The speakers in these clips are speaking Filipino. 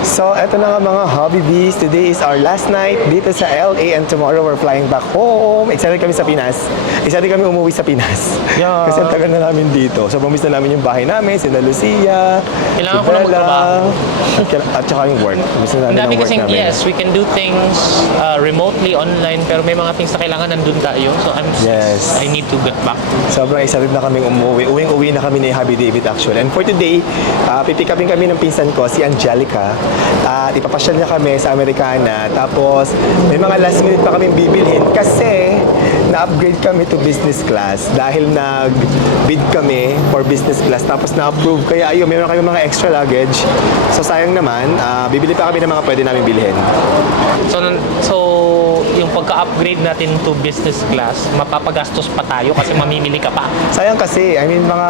So, eto na nga mga Hobby Bees. Today is our last night dito sa LA and tomorrow we're flying back home. Excited kami sa Pinas. Excited kami umuwi sa Pinas. Yeah. Kasi ang tagal na namin dito. Sobrang miss na namin yung bahay namin, Santa Lucia, Kailangan ko na magtrabaho. at saka yung work. Miss na Ang namin dami ang work kasing, namin. yes, we can do things remotely, online, pero may mga things na kailangan nandun tayo. So Yes. I need to get back. Sobrang excited na kaming umuwi. Uwing-uwi na kami ni Happy David actually. And for today, pipick upin kami ng pinsan ko, si Angelica. At ipapasyal niya kami sa Americana. Tapos, may mga last minute pa kaming bibilhin kasi na-upgrade kami to business class dahil nag-bid kami for business class tapos na-approve. Kaya ayun, meron kami mga extra luggage. So sayang naman, bibili pa kami ng mga pwede namin bilhin. So yung pagka-upgrade natin to business class, mapapagastos pa tayo kasi mamimili ka pa. Sayang kasi, I mean, mga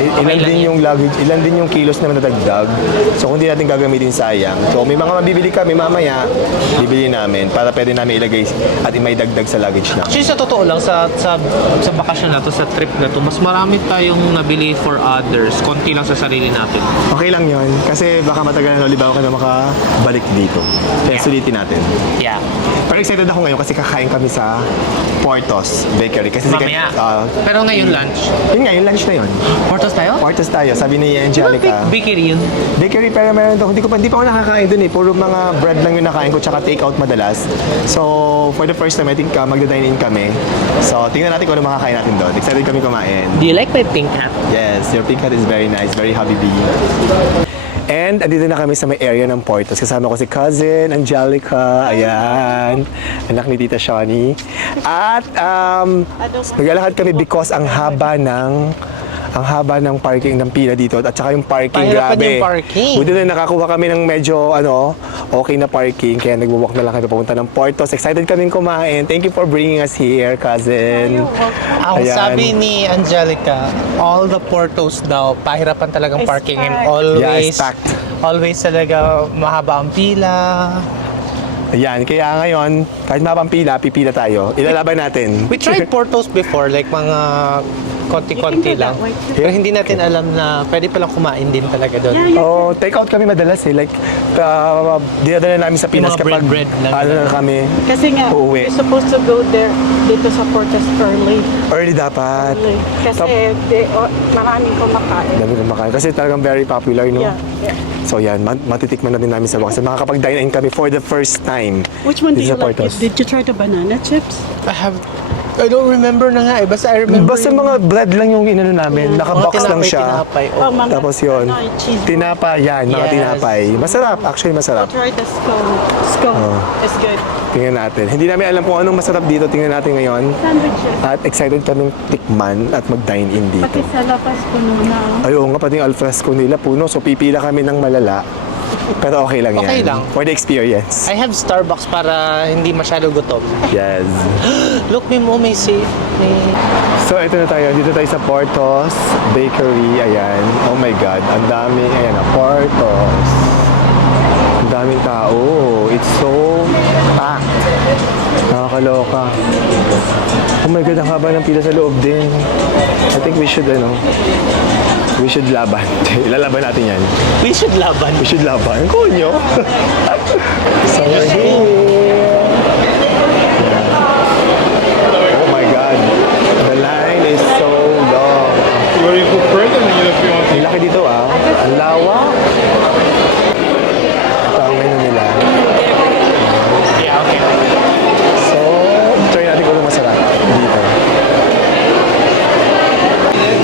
ilan lang din yun. yung luggage, ilan din yung kilos na nadagdag. So kung hindi natin gagamitin, sayang. So may mga mabibili kami mamaya, bibili namin para pwede namin ilagay at may dagdag sa luggage na. Actually, sa totoo lang, sa bakasyon na to, sa trip na to, mas marami tayong nabili for others. Konti lang sa sarili natin. Okay lang yon kasi baka matagal na ulit ako na makabalik dito. Kaya sulitin natin. Yeah. Pero excited ako ngayon kasi kakain kami sa Portos Bakery. Kasi Mamaya. Pero ngayon lunch. Yun nga, yung lunch na yun. Portos tayo? Portos tayo, sabi ni Angelica. Bakery yun. Bakery, pero meron doon. Hindi pa ako nakakain doon eh. Puro mga bread lang yung nakain ko, tsaka take out madalas. So, for the first time, I think magda-dine in kami. So, tingnan natin kung ano makakain natin doon. Excited kami kumain. Do you like my pink hat? Yes, your pink hat is very nice. Very Habibi. And andito na kami sa may area ng Portos. Kasama ko si cousin Angelica. Ayan. Anak ni Tita Shani. At naglalakad kami because ang haba ng parking ng pila dito at saka yung parking, Pahirapan grabe. yung parking. Buti na nakakuha kami ng medyo okay na parking kaya nagwo-walk na lang kami papunta ng Portos. Excited kaming kumain. Thank you for bringing us here, cousin. Ang Ayan. sabi ni Angelica, all the Portos daw, pahirapan talagang It's parking and packed. Yeah, always, it's packed. always talaga mahaba ang pila. Ayan, kaya ngayon, kahit mapampila, pipila tayo. Ilalaban natin. We tried Portos before, like mga konti-konti You can do lang. that way too. Pero hindi natin alam na pwede palang kumain din talaga doon. Yeah, yeah. Oh, take out kami madalas eh. Like, dinadala namin sa Pinas mga kapag bread lang. na kami. Kasi nga, Uuwi. you're supposed to go there dito sa Portos early. Early dapat. Kasi maraming kumakain. Dami kumakain. Kasi talagang very popular, no? Yeah, yeah. So yan, matitikman na din namin sa wakas. Makakapag-dine in kami for the first time. Which one do dito you sa like? Portos. Did you try the banana chips? I don't remember na nga eh. Basta I remember Basta mga bread lang yung inano namin. Nakabox Mga lang siya. tinapay. Oh, mga, Tapos yun, cheese. tinapa, yan, mga Yes. tinapay. Masarap, actually masarap. Try the scone. Scone. Oh. It's good. Tingnan natin. Hindi namin alam kung anong masarap dito. Tingnan natin ngayon. Sandwiches. At excited kaming tikman at mag-dine in dito. Pati sa labas puno na. Ayun nga, pati yung alfresco nila puno. So pipila kami ng malala. Pero okay lang yan. Okay lang. For the experience. I have Starbucks para hindi masyado gutom. Yes. Look, may safe. So ito na tayo. Dito tayo sa Portos Bakery. Ayan. Oh my God. Ang dami. Ayan na. Portos. Ang daming tao. It's so packed. Nakakaloka. Oh my God. Ang haba ng pila sa loob din. I think we should we should laban. Ilalaban natin yan. We should laban. We should laban. Konyo. So we're here. Oh my God. The line is so long. Where you put bread and then if you want Ang laki dito ah. Ang lawak. Ito ang menu nila. Yeah, okay. So, try natin kung ano masarap dito.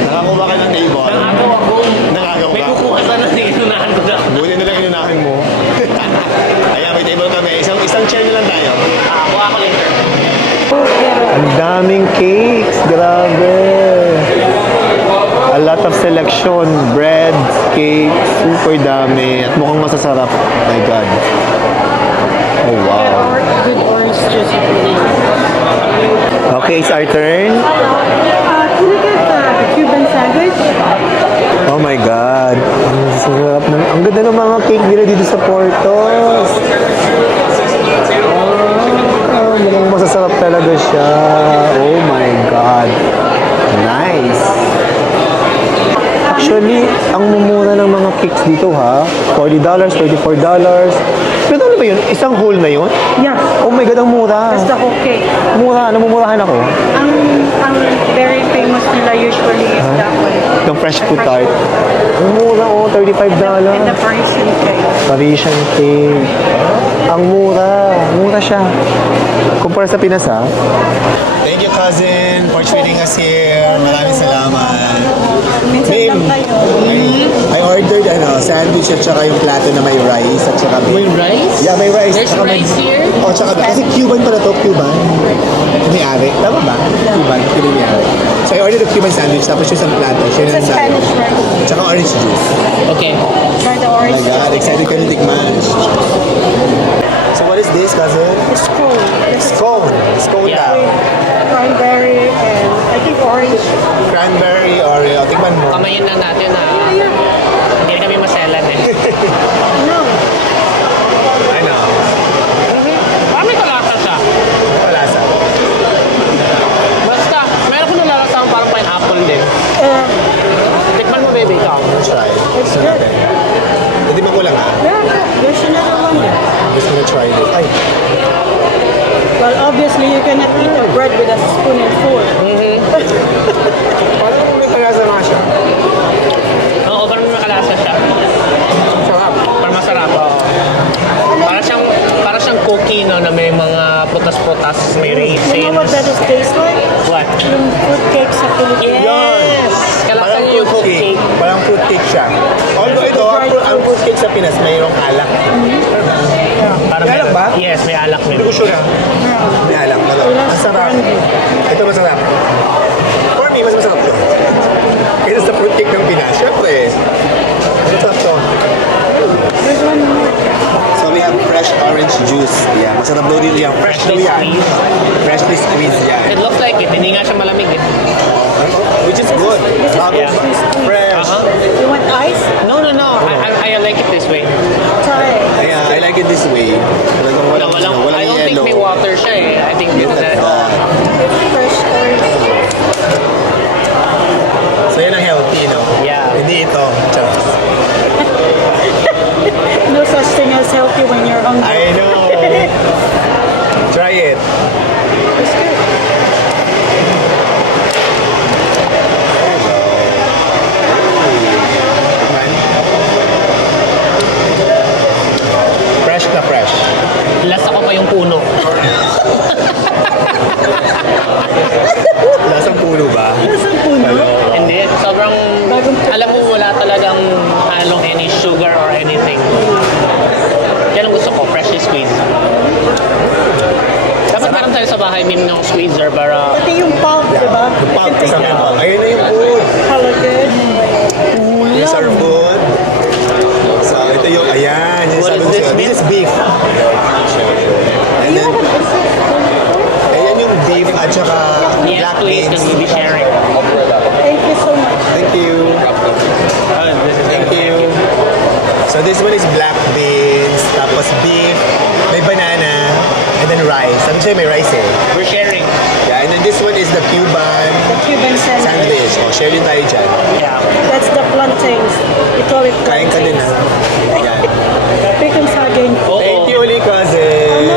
Nakakuha ka ng table. Nakagawa ko. Nakagawa May ka. kukuha sana na inunahan ko na. Buti na lang inunahin mo. Ayan, may table kami. Isang chair na lang tayo. Kuha ko later. Ang daming cakes. Grabe. A lot of selection. Bread, cakes, super dami. At mukhang masasarap. My God. Oh, wow. Good orange juice. Okay, it's our turn. Can we get the Cuban sandwich? Oh my God. Ang sarap ng... Ang ganda ng mga cake nila dito sa Portos. Mukhang masasarap talaga siya. Oh my God. Nice. Actually, ang mumura ng mga cakes dito ha, $40, $34. Pero ano ba yun? Isang whole na yun? Yes, Oh my God, ang mura. that's the whole cake. Mura, namumurahan ako. Ang very famous nila usually is that one. Yung fresh fruit tart. Ang mura oh, $35. And the Parisian cake. Parisian cake. Ang mura. Mura siya. Kumpara sa Pinas ha. Thank you cousin for treating us here. Maraming salamat. Minsan lang kayo. I ordered sandwich at saka yung plato na may rice at saka May rice? Yeah, may rice. There's Tsaka may- rice here? Oh, tsaka kasi Cuban pala to, Cuban. May-ari. Tama ba? Cuban may-ari. So I ordered a Cuban sandwich tapos yung isang plato. Siya It's a na Spanish rice. Tsaka orange juice. Okay. Try the Oh my orange. God, excited ka na tikman. So what is this, cousin? It's cool. It's Scone. Scone Yeah. daw. cranberry and I think orange. Cranberry, Oreo. Tikman mo. Kamayin na natin ha. Hindi kami maselan eh. No. Ano? Parang may kalasa siya. Palasa. Basta, meron ko nalalasa parang pineapple din. Uh, Tikman mo baby, ikaw. Try. it's good. Hindi mo kulang ha? Yeah, there's another one there. Just gonna try this. Ay, Well, obviously you cannot eat the bread with a spoon and fork. parang may palasa nga siya. Oo, parang may kalasa siya. Sarap. Parang masarap. Para siyang cookie no, na may mga putas-putas, may raisins. You know what that is taste like? What? Yung fruit cake sa Pilipinas. Yes! Kalasa Parang niya yung fruit cookie. cake. Parang fruit cake siya. Although ito, ang fruit cake sa Pinas, mayroong alak. Parang May alak ba? Yes, may alak Hindi meron. ko sure ah. May alak. Ang sarap. Ito masarap. For me, mas masarap to. Kaysa sa fruit cake ng Pinas. Siyempre. Masarap to. There's one more. So we have fresh orange juice. Yeah, masarap daw dito yan. Fresh daw Freshly yan. squeezed. Freshly squeezed yan. It looks like it. Hindi nga siya malamig eh. Which is good. Yeah. Fresh. You want ice? No. I like it this way. Try it. Yeah, I like it this way. Talagang walang I don't think yellow. may water siya eh. I think Look it's at that. that. It's fresh orange. So yan ang healthy, no? Yeah. Hindi ito. Charot. No such thing as healthy when you're hungry. I know. Try it. It's good. Fresh na fresh. Lasa ko pa yung puno. Lasang puno ba? Nasaan puno? Hindi. Sobrang, alam mo wala talagang halong any sugar or anything. Yan ang gusto ko, freshly squeezed. Dapat meron tayo sa bahay min ng squeezer para Ito yung pulp, di ba? Pop, kasama yung pop. Ayun na yung food. Color good. These are food. So ito yung, ayan. Yung What sabi is ko this, sa'yo, this is beef. And then, ayan yung beef at saka yes, black please, beans. because we'll be sharing. Thank you so much. Thank you. Thank you. So this one is black beans, tapos beef, may banana, and then rice. Sabi sa'yo may rice eh. We're sharing. Yeah, and then this one is the Cuban The Cuban sandwich. sandwich. Oh, share din tayo dyan. Yeah. That's the plantains. We call it Kain ka din plantains. ha. Yan. Bacon saging. Oo. Thank you ulit, cousin.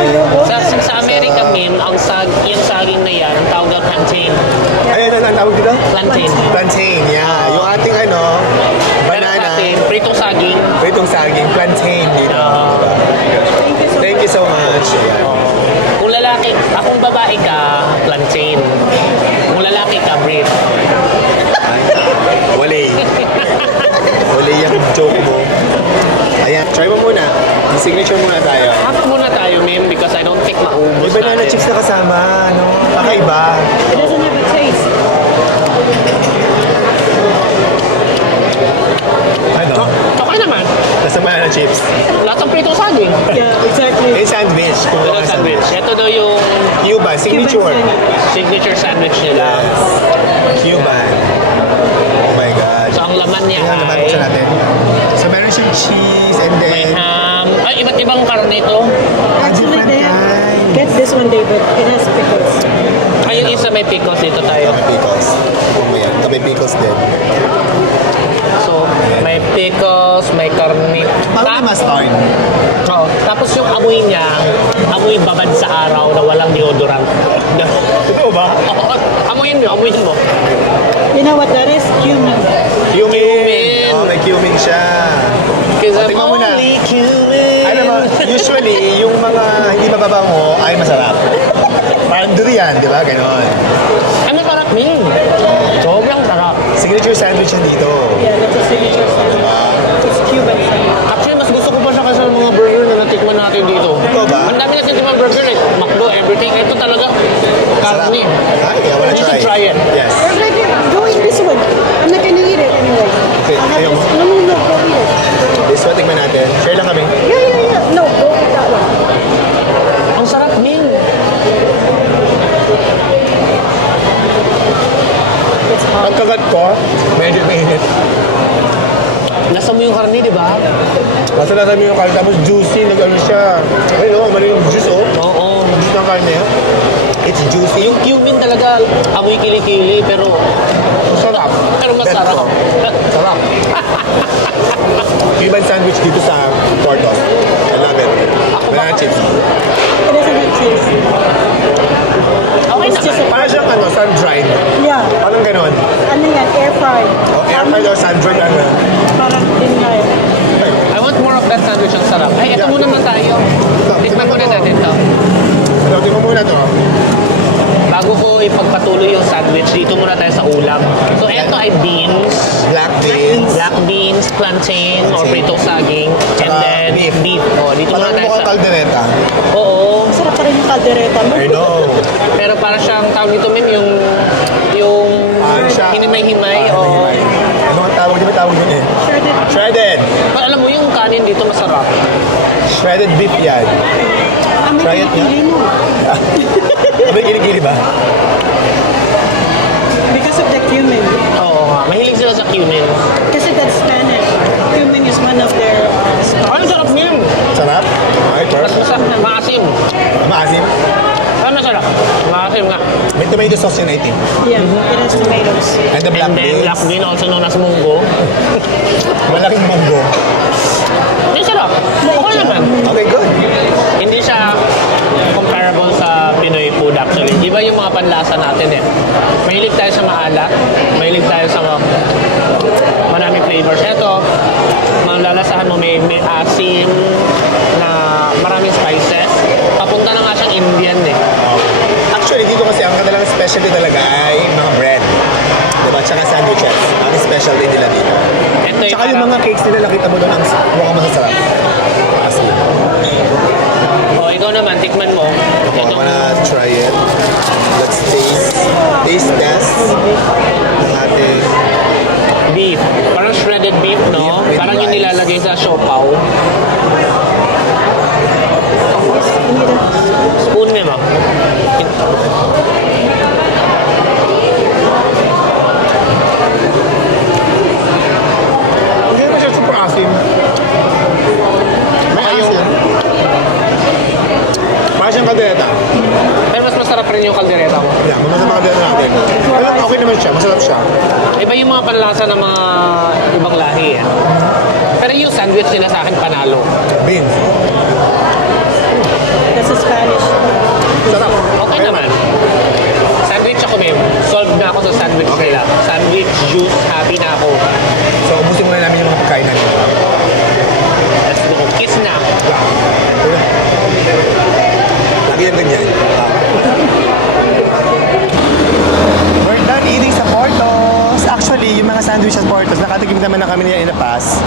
Sa Amerika, Mim, yung saging na yan, ang tawag na plantain. Ayun, ano ang tawag dito? Plantain. Plantain, yeah. Yung ating Pero sa banana, atin, pritong saging. itong saging, plantain dito. Thank you so Thank you so much. Ayan. Kung lalaki, kung babae ka, plantain. Kung lalaki ka, brief. Wale. Wale yung joke mo. Ayan, try mo muna. Signature muna tayo. Half muna tayo, Mim, because I don't think May maubos banana natin. chips na kasama, ano? Kakaiba. It doesn't have a taste. Ano? Okay naman. Nasa banana chips. Lahat ng pritong saging. Yeah, exactly. Eh, sandwich. Kung Ito sandwich. Ito daw yung Cuban, signature. Cuban sandwich. signature sandwich nila. Cuban. Oh my God. So, ang laman niya Tingnan naman ay buksan natin. So, meron siyang cheese and may then... ham. Ay, iba't ibang karne ito. Actually, different they have, kind. get this one, David. It has pickles. Ay, yung isa may pickles dito tayo. Ito may pickles. Oh my God. Ito may pickles din. So, may pickles, may karne. Parang may mustard. Oo. Tapos yung amoy niya, amoy babad sa araw na walang deodorant. Totoo ba? Oo. Amoyin mo. You know what that is? Cumin. Cumin. Oh, may cumin siya. Because I'm Tingnan mo na. only cumin. Alam mo, usually, yung mga hindi mababango ay masarap. Parang durian, di ba? Ganon. Ay, masarap min. Sobrang sarap. Signature sandwich yan dito. Yeah, that's a signature sandwich. It's Cuban sandwich. Actually, mas gusto ko pa siya kaysa mga burger na natikman natin dito. Ikaw ba? Ang dami natin tikman burger eh. McDo, everything. Ito talaga, Sarap. karne. Ay, I wanna You should try. try it. Yes. Or like, go eat this one. I'm not gonna eat it anyway. Okay, I'll have ayaw this. mo? No, go eat it. This one, tingnan natin. Share lang kami. Yeah. No, go eat that one. Ang sarap min. It's hot. Ang kagat ko, medyo mainit. Nasa mo yung karne, di ba? Basta nasa mo yung karne, tapos juicy, nag-ano siya. Ay, oh, mali yung juice, oh. Oo. Juice ng karne, oh. It's juicy. Yung cumin talaga, amoy kilikili, pero Sarap. masarap. Bet ko. Sarap. Cuban sandwich dito sa Portos. I love it. Banana chips. It doesn't have cheese. Okay It's just a, Parang siyang ano, sun-dried. yeah. Parang ganon. Ano yan? Air fried. Oh, air fried o sun-dried, ano. Parang din nga yun. I want more of that sandwich. Ang sarap. Ay, ito Yeah. muna naman tayo. Tikman muna natin to. Ano, tingnan mo muna to. Bago ko ipagpatuloy yung sandwich, dito muna tayo sa ulam. So, ito ay beans. Black beans. Black beans, plantain, or pritong saging. And Tsaka then, beef. O, dito Parang muna tayo mukhang sa... kaldereta. Oo. Masarap pa rin yung kaldereta mo. I know. Pero para siyang tawag nito, Mim, yung Ano siya? hinimay-himay. Ah, o hinimay. Ano ang tawag? Di ba tawag yun eh? Sure did. Shredded. Pero alam mo, yung kanin dito masarap. Shredded beef yan. Ano Try it pinipili mo? Abay, kilikili ba? Because of the cumin. Oo nga. Mahilig sila sa cumin. Kasi that's Spanish. Cumin is one of their Ay, sarap, Mim! Sarap? Ay, Mas perfect. masarap. Maasim. Maasim. Ay, masarap. Maasim nga. May tomato sauce yun, I think. Yeah, it has tomatoes. And the black And then, beans. black bean, also known as munggo. Malaking munggo. Hindi sarap. Okay naman. Okay, good. Hindi siya comparable sa Pinoy food actually. Iba yung mga panlasa natin eh. Mahilig tayo sa maalat. Mahilig tayo sa maraming flavors. Ito, malalasahan mo may asim na maraming spices. Papunta na nga siyang Indian eh. Actually, dito kasi ang kanilang specialty talaga ay mga bread. Diba? Tsaka sandwiches. Ang specialty nila dito. Ito Tsaka yung mga cakes nila, nakita mo doon, ang mukhang masasarap. As in. O, ikaw naman, tikman mo. Okay, I Ito, wanna try it. Let's taste. Taste test. Ang ating... beef. Parang shredded beef, no? Beef with Parang yung rice. nilalagay sa siopaw. Spoon mo mo. Hindi pa siya super asim. May asim. Parang siyang kaldereta. Pero mas masarap rin yung kaldereta mo. Yeah, masarap ang kaldereta natin. Pero okay naman siya. Masarap siya. Iba yung mga panlasa ng mga ibang lahi eh. Pero yung sandwich nila sa akin panalo. Beans. That's a Spanish. Sarap. Okay naman. Sandwich ako, Mim. Solved na ako sa sandwich nila. Sandwich, juice, happy na ako. So, ubusin muna namin yung mga pagkain natin. Let's go. Kiss na. Lagi yan ganyan. We're done eating sa Portos. Actually, yung mga sandwich sa Portos, nakatikim naman na kami nila in the past.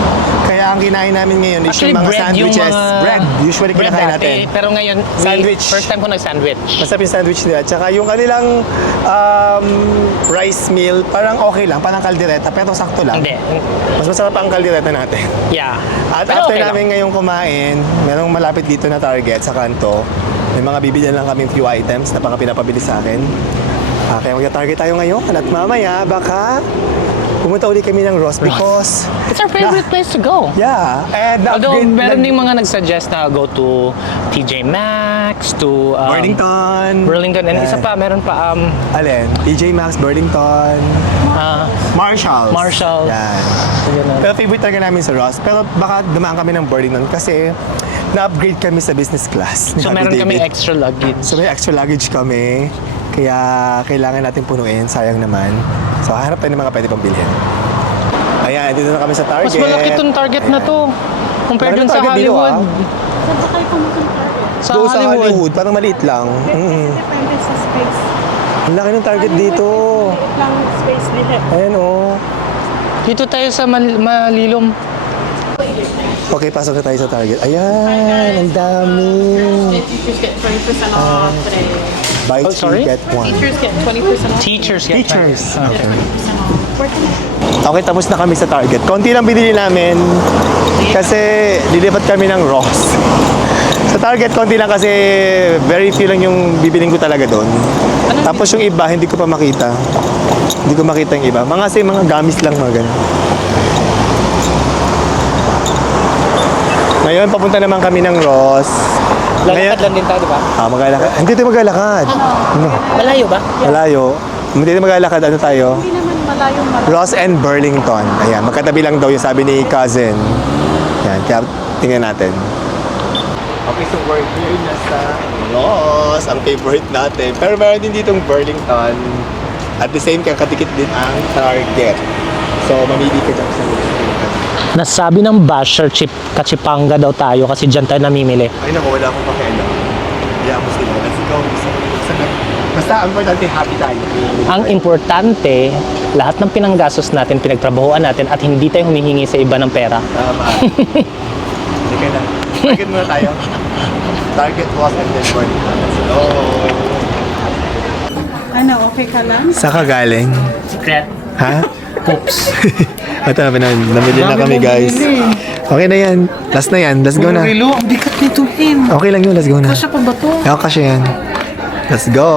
Kaya ang kinain namin ngayon is Actually, yung mga bread sandwiches. yung mga... Bread. Usually bread kinakain dati, natin. Pero ngayon, Sandwich. First time ko nag-sandwich. Masarap yung sandwich nila. Tsaka yung kanilang rice meal, parang okay lang, parang kaldereta, pero sakto lang. Hindi. Mas masarap pa ang kaldereta natin. Yeah. At Pero after okay lang. namin ngayong kumain, merong malapit dito na Target sa kanto. May mga bibilihan lang kaming few items na pang pinapabili sa akin. Kaya mag-target tayo ngayon at mamaya baka pumunta ulit kami ng Ross because, It's our favorite place to go. yeah, and Although, na-upgrade- meron ding mga nagsuggest na go to TJ Maxx, to Burlington. And Yan. isa pa, meron pa, Alin? TJ Maxx, Burlington, Marshalls. Yan. Ganun. Pero favorite talaga namin sa Ross. Pero baka dumaan kami ng Burlington kasi na-upgrade kami sa business class. ni So, Happy meron kami David. extra luggage. So may extra luggage kami. Kaya kailangan natin punuin. Sayang naman. So hanap tayo ng mga pwede pang bilhin. Ayan, dito na kami sa Target. Mas malaki tong Target na to. Compared Malaki dun sa Target dito, Hollywood. Saan ba kayo pumunta ng Target? Sa Doon sa Hollywood. Hollywood, parang maliit lang. Depende sa space. Ang laki ng Target dito. Maliit lang space nila. Ayan oh. Dito tayo sa Malilom. Okay, pasok na tayo sa Target. Ayan, ang dami. Teachers get 20% off. Buy Oh, two, sorry? get one. Teachers get 20% off. Teachers get Teachers. Okay. 20% off. Worth it. Okay, tapos na kami sa Target. Konti lang binili namin kasi lilipat kami ng Ross. Sa Target, konti lang kasi very few lang yung bibiling ko talaga doon. Tapos yung iba, hindi ko pa makita. Hindi ko makita yung iba. Mga gamis lang, mga ganun. Ngayon, papunta naman kami ng Ross. Lalakad lang din tayo, di ba? Maglalakad. Hindi tayo maglalakad. Ano? Malayo ba? Malayo. Hindi tayo maglalakad. Ano tayo? Hindi naman malayong malayo. Ross and Burlington. Ayan, magkatabi lang daw yung sabi ni cousin. Ayan, kaya tingnan natin. Okay, so we're here na sa Ross, ang favorite natin. Pero meron din ditong Burlington. At the same, kakadikit din ang Target. So, mamili ka dyan sa Burlington. Nasabi ng basher Kachipanga daw tayo kasi dyan tayo namimili. Ay, naku, wala akong pakialam. Kaya mo sila. Let's go. Basta, ang importante, happy tayo. Ang importante, lahat ng pinanggastos natin, pinagtrabahoan natin at hindi tayo humihingi sa iba ng pera. Tama. Hindi ka na. Target muna tayo. Target was and then Burlington. Let's go. Ano, okay ka lang? Saan ka galing? Secret. Ha? Oops. Ito na, namili na kami guys. Okay na yan. Last na yan. Let's go na. Rilo, ang bigat nito, Hin. Okay lang yun. Let's go na. Kasya pa ba to? Ako kasi yan. Let's go.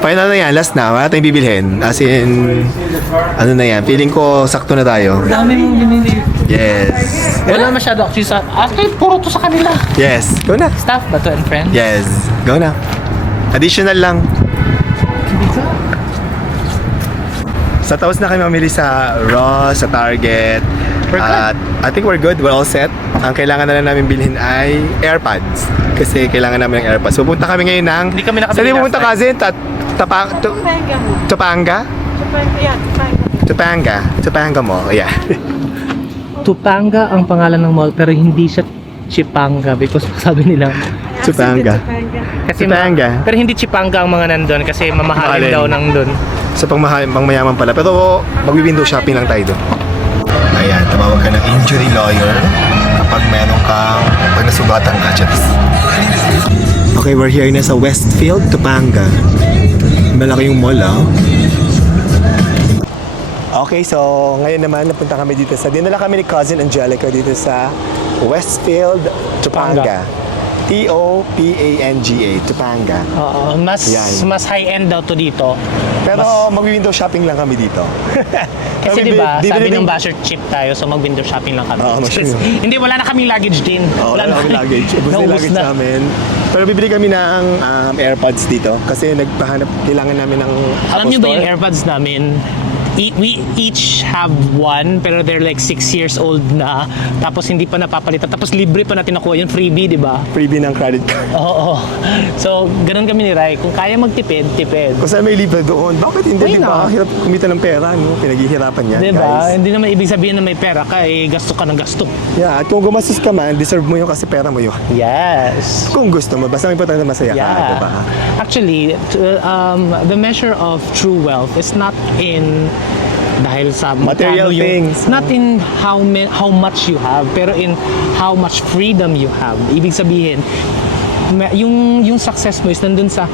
Final na yan. Last na. Wala tayong bibilhin. As in, ano na yan. Feeling ko sakto na tayo. Dami mong binili. Yes. Wala masyado actually sa... Actually, puro to sa kanila. Yes. Go na. Staff ba to and friends? Yes. Go na. Additional lang. So, tapos na kami mamili sa Ross, sa Target. At I think we're good. We're all set. Ang kailangan na lang namin bilhin ay AirPods. Kasi kailangan namin ng AirPods. So, punta kami ngayon ng... Hindi kami nakabili Saan di pumunta last cousin? Topanga mo. Topanga? Yeah, Topanga. Topanga mo. Yeah. Tupanga ang pangalan ng mall pero hindi siya Chipanga because sabi nila Topanga. kasi Chipanga. pero hindi Chipanga ang mga nandun kasi mamahalin Mahalin. daw nang dun. So, pangmayaman pala. Pero, mag-window shopping lang tayo doon. Ayan, tumawag ka ng injury lawyer kapag meron kang pag nasugatan ka, Chaps. Okay, we're here na sa Westfield, Topanga. Malaki yung mall, ah. Okay, so ngayon naman napunta kami dito sa... Dinala kami ni Cousin Angelica dito sa Westfield, Topanga. T-O-P-A-N-G-A, Topanga. Oo, mas Yan. mas high-end daw to dito. Pero mag-window shopping lang kami dito. Kasi di ba, sabi Bibili- ng basher chip tayo, so mag-window shopping lang kami. Oo, mag-window. Hindi, wala na kaming luggage din. Oo, wala na kami luggage. Ubus na yung Naubos luggage na. namin. Pero bibili kami ng AirPods dito kasi nagpahanap, kailangan namin ng Alam Apple niyo ba yung Store. AirPods namin? We each have one, pero they're like 6 years old na. Tapos hindi pa napapalitan. Tapos libre pa natin nakuha yun. Freebie, di ba? Freebie ng credit card. Oo. So, ganun kami ni Rai. Kung kaya magtipid, tipid. Kung saan may libre doon, bakit hindi? Why Di ba? not? Hirap kumita ng pera, no? Pinaghihirapan yan, Di ba? guys. Hindi naman ibig sabihin na may pera ka, eh, gasto ka ng gasto. Yeah, at kung gumastos ka man, deserve mo yun kasi pera mo yun. Yes. Kung gusto mo, basta may importante masaya ka, di ba? Actually, the measure of true wealth is not in dahil sa Material magkano things. not in how much you have, pero in how much freedom you have. Ibig sabihin, yung success mo is nandun sa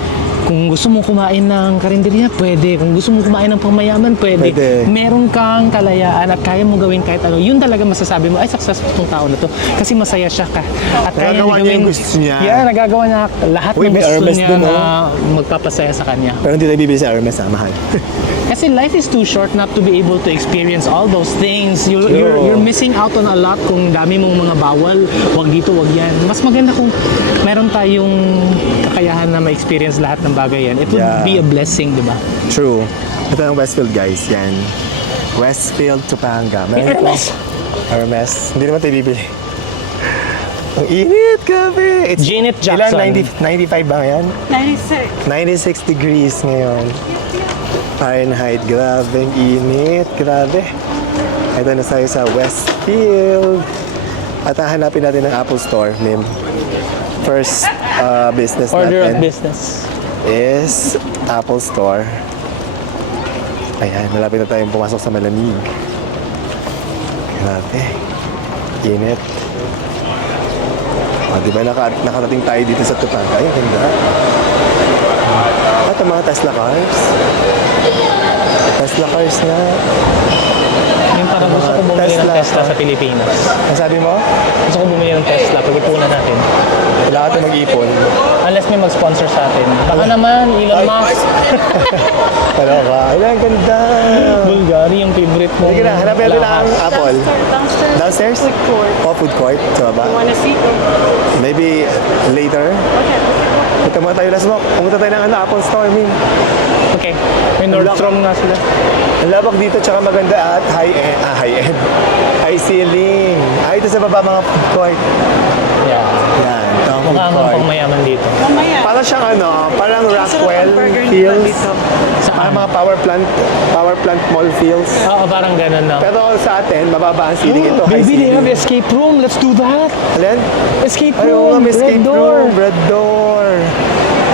kung gusto mo kumain ng karinderya, pwede. Kung gusto mo kumain ng pangmayaman, pwede. Pwede. Meron kang kalayaan at kaya mo gawin kahit ano. Yun talaga masasabi mo, ay, successful tong tao na to. Kasi masaya siya ka. At kaya Nagagawa niya gawin- yung gusto niya. Yeah, nagagawa niya lahat Uy, ng may gusto Hermes niya dun, na oh. magpapasaya sa kanya. Pero hindi tayo bibili sa Hermes, mahal. Kasi life is too short not to be able to experience all those things. You're missing out on a lot kung dami mong mga bawal. Wag dito, wag yan. Mas maganda kung meron tayong kakayahan na ma-experience lahat ng bagay yan. It would Yeah. be a blessing, di ba? True. Ito ang Westfield, guys. Yan. Westfield, Topanga. Hermes! Hermes. Hindi naman tayo bibili. Ang init, grabe. It's Janet ilan? Jackson. 95 ba yan? 96. 96 degrees ngayon. Fahrenheit. Grabe, ang init. Grabe. Ito na tayo sa Westfield. At hahanapin natin ang Apple Store, Mim. First business Order of natin business. is Apple Store. Ayan, malapit na tayong pumasok sa malamig. Grabe. Init. O, di ba nakarating tayo dito sa Topanga? Ay, ang ganda. At ang mga Tesla cars. Tesla cars na. Yung parang gusto ko bumili ng Tesla. Tesla sa Pilipinas. Ang sabi mo? Gusto ko bumili ng Tesla. Pag-ipunan natin. Kailangan natin mag-ipon. Unless may mag-sponsor sa atin. Baka naman, Elon Musk. Pero ka, ay, ang ganda. Bulgari yung favorite mo. Sige na, hanapin natin ang Apple. Downstairs. Downstairs? Food court. O, food court. Sa baba. You wanna see? Maybe later. Okay. Punta muna tayo. Let's walk. Pumunta tayo ng Apple Store, Min. Okay. May Nordstrom nga sila. Ang labak dito, tsaka maganda at high-end. High-end. High ceiling. Ito sa baba mga food court. Yeah. Yan. Ito ang food Mukha nga court. pang mayaman dito. Mamaya. Parang siyang parang Rockwell Burger feels. dito. Parang mga power plant mall feels. Oo, parang ganun na. Pero sa atin, mababa ang ceiling ito. High Baby, they have ceiling. escape room. Let's do that. Alin? Escape Ay, oo nga, room. may escape Red door. room. Red door.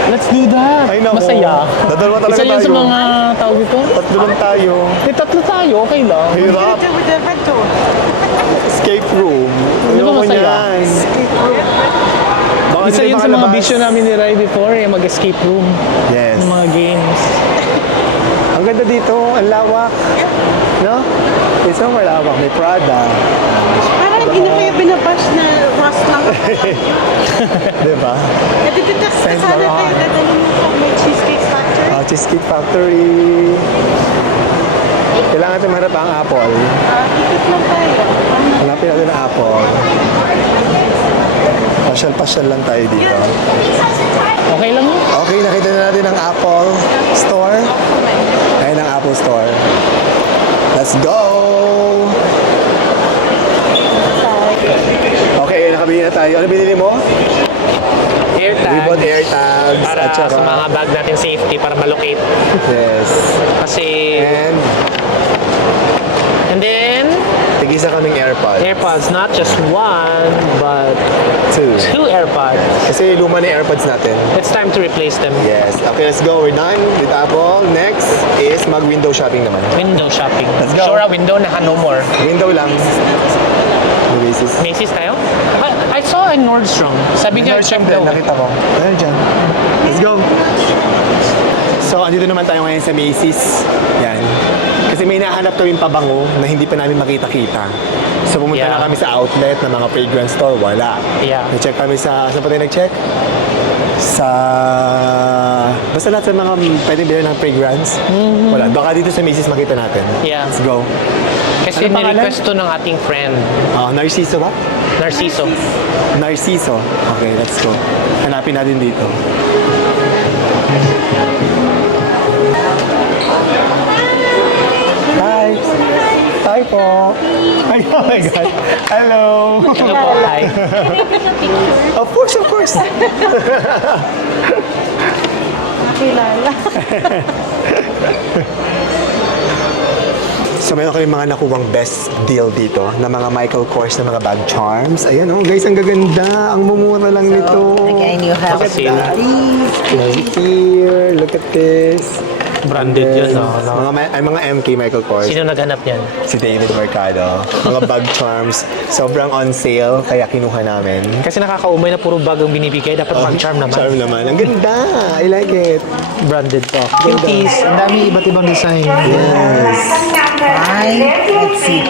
Let's do that. Ay, naku. Masaya. Dadalawa talaga Isa yun sa tayo. mga tawag dito. Tatlo lang tayo. Tatlo tayo. Okay lang. Hirap. Ito with the red door. Escape room. Di ba Ayoko masaya? niyan. Baka Isa hindi yun sa mga makalabas. vision namin ni Rai before, mag-escape room. Yes. Ng mga games. Ang ganda dito. Ang lawak. No? It's so malawak. May Prada. Parang hindi na kayo binabash na rust lang. Di ba? Eh, dito Saint sana Laurent. tayo dadalhin mo kung may Cheesecake Factory. Cheesecake Factory. Kailangan natin maharap ang Apple. Ikot lang tayo. Hanapin natin ang Apple. Pasyal-pasyal lang tayo dito. Okay lang yun. Okay, nakita na natin ang Apple Store. Ayan ang Apple Store. Let's go! Okay, nakabili na tayo. Ano binili mo? AirTag. We bought AirTags. Para at saka, sa mga bag natin safety para malocate. yes. Kasi, And and then, tigisa kaming AirPods. AirPods, not just one, but 2. 2 AirPods. Kasi luma na yung AirPods natin. It's time to replace them. Yes. Okay, let's go. We're done with Apple. Next is mag-window shopping naman. Window shopping. Let's go. Sure, window na no more. Window lang. Macy's. Macy's tayo? I saw a Nordstrom. Sabi niya, check din, daw. nakita ko. Ayun dyan. Let's go. So, andito naman tayo ngayon sa Macy's. Yan. Kasi may nahanap kaming pabango na hindi pa namin makita-kita. So, pumunta Yeah. na kami sa outlet ng mga fragrance store. Wala. Yeah. Nag-check kami sa... Saan pa tayo nag-check? Sa... Basta lahat sa mga pwedeng bilhin ng fragrance. Wala. Baka dito sa Macy's makita natin. Yeah. Let's go. Kasi Ano pangalan? ni-request to ng ating friend, Narciso ba? Narciso. Narciso. Okay, let's go. Hanapin natin dito. Hi! Hi po! Ay, oh my God! Hello! Hello po, hi. Of course, of course! Nakilala. So, meron kami mga nakuwang best deal dito na mga Michael Kors na mga bag charms. Ayan, oh guys, ang gaganda. Ang mumura lang nito. Again, you have Kasi Here, look at this. branded yun, no? Mga MK Michael Kors. Sino naghanap yan? Si David Mercado. Mga bag charms. Sobrang on sale, kaya kinuha namin. Kasi nakakaumay na puro bag ang binibigay. Dapat mag-charm naman. Charm naman. Ang ganda. I like it. Branded to. cuties. Ang dami iba't ibang design. Yes. Fine. Let's see.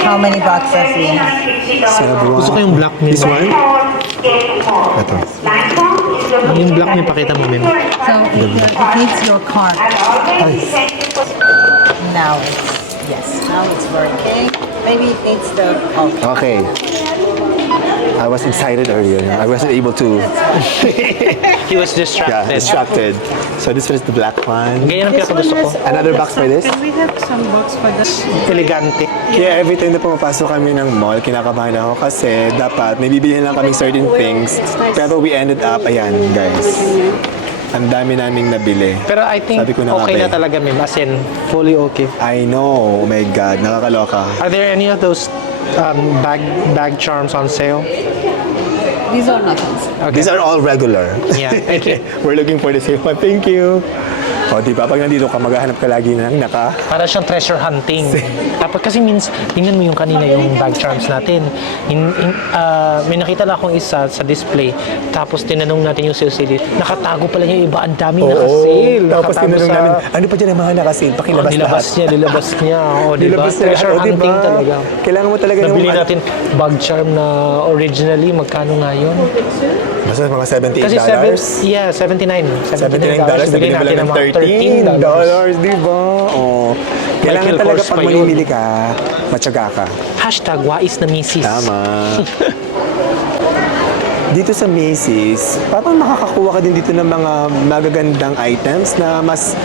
How many boxes we have? Sarap. Gusto ko yung black nila. This one? Ito. Yung black niya, pakita mo, Mim. So, it needs your card. Now, now it's working. Maybe it needs the... Oh, Okay. I was excited earlier. I wasn't able to. He was distracted. Distracted. So this one is the black one. Ganyan ang pinakagusto ko. Another box for this? Can we have some box for this? Elegante. Kaya every time na pumapasok kami ng mall, kinakabahan ako kasi dapat may bibilihan lang kami certain things. Pero we ended up, ayan guys. Ang dami naming nabili. Pero I think Sabi ko na nga, okay na be. talaga, Mim. As in, fully okay. I know. Oh my God. Nakakaloka. Are there any of those bag charms on sale? these are not on sale. Okay. These are all regular. Yeah, thank you. We're looking for the same one. Thank you. O, di ba? Pag nandito ka, maghahanap ka lagi ng naka... Para siyang treasure hunting. Tapos kasi means, tingnan mo yung kanina yung bag charms natin. May nakita lang akong isa sa display. Tapos tinanong natin yung sales lady, nakatago pala niya yung iba, ang daming naka-sale. Tapos Nakatago tinanong sa- namin, ano pa dyan ang mga naka-sale? Pakilabas nilabas lahat. nilabas niya. O, diba? Nilabas niya. Treasure O, diba? hunting talaga. Kailangan mo talaga Nabili ng... natin bag charm na originally, magkano nga yun? Basta mga $78. Kasi $79. $79. Bili Nabili mo natin lang ng ng mga $13. di ba? Oh. Kailangan Michael talaga Kors pag pa yun. mamimili ka, matyaga ka. Hashtag wais na misis. Tama. Dito sa Macy's, parang makakakuha ka din dito ng mga magagandang items na mas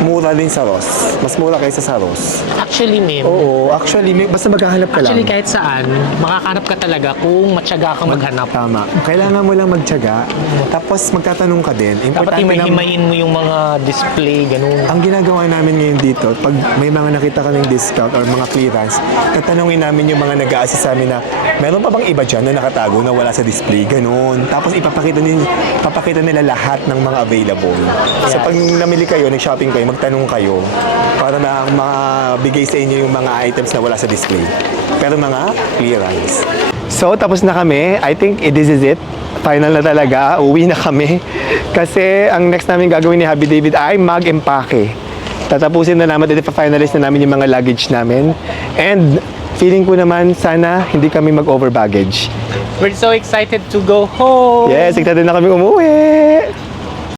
mura din sa Ross. Mas mura kaysa sa Ross. Actually, Mim, Oo, actually, basta maghahanap ka lang. actually kahit saan, makakahanap ka talaga kung matyaga kang maghanap. Tama. Kailangan mo lang magtiyaga, tapos magtatanong ka din. Dapat Importante na himay-himayin mo yung mga display, ganun. ang ginagawa namin ngayon dito, pag may mga nakita kaming discount or mga clearance, tatanungin namin yung mga nag-a-assist sa amin na meron pa bang iba dyan na nakatago na wala sa display, ganun. Tapos papakita nila lahat ng mga available. So pag namili kayo, nag-shopping kayo, magtanong kayo para na mabigay sa inyo yung mga items na wala sa display. Pero mga clearance. So tapos na kami. I think this is it. Final na talaga. Uwi na kami. Kasi ang next namin gagawin ni Happy David ay mag-empake. Tatapusin na namin at ipa-finalize na namin yung mga luggage namin. And feeling ko naman sana hindi kami mag-over baggage. We're so excited to go home. Yes, excited na kami umuwi.